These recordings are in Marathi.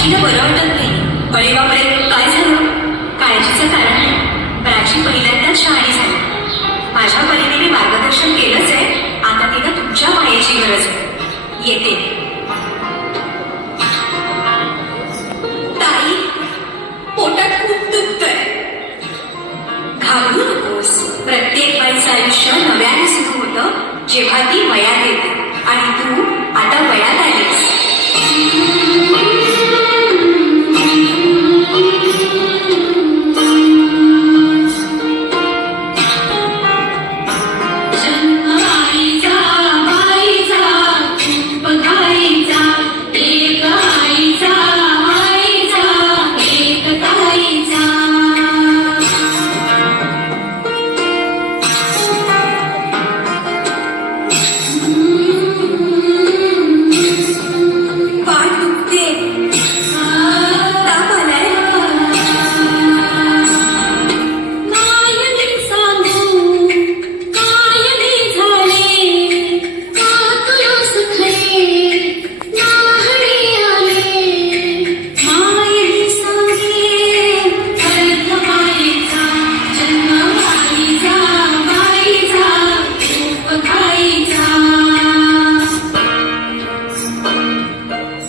प्राचीला बरं वाटत नाही. अरे बापरे, काय झालं? काळजीचं कारण नाही. प्राची पहिल्यांदाच शहाणी झाली. माझ्या परीने मार्गदर्शन केलंच आहे. आता तिला तुमच्या मायेची गरज आहे. येते. ताई, पोटात खूप दुखतंय. घाबरू नकोस. प्रत्येक बाईचं आयुष्य नव्याने सुरू होतं जेव्हा ती वयात येते. आणि तू आता वयात आलीस.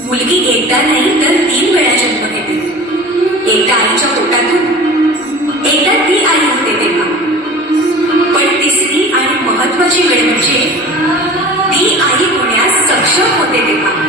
मुलगी एकदा नाही तर 3 वेळा जन्म घेते. एकदा आईच्या पोटातून, एकदा ती आई होते तेव्हा. पण तिसरी आणि महत्वाची वेळ म्हणजे ती आई होण्यास सक्षम होते तेव्हा.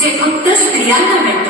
जे फक्त स्त्रियांना मिळते.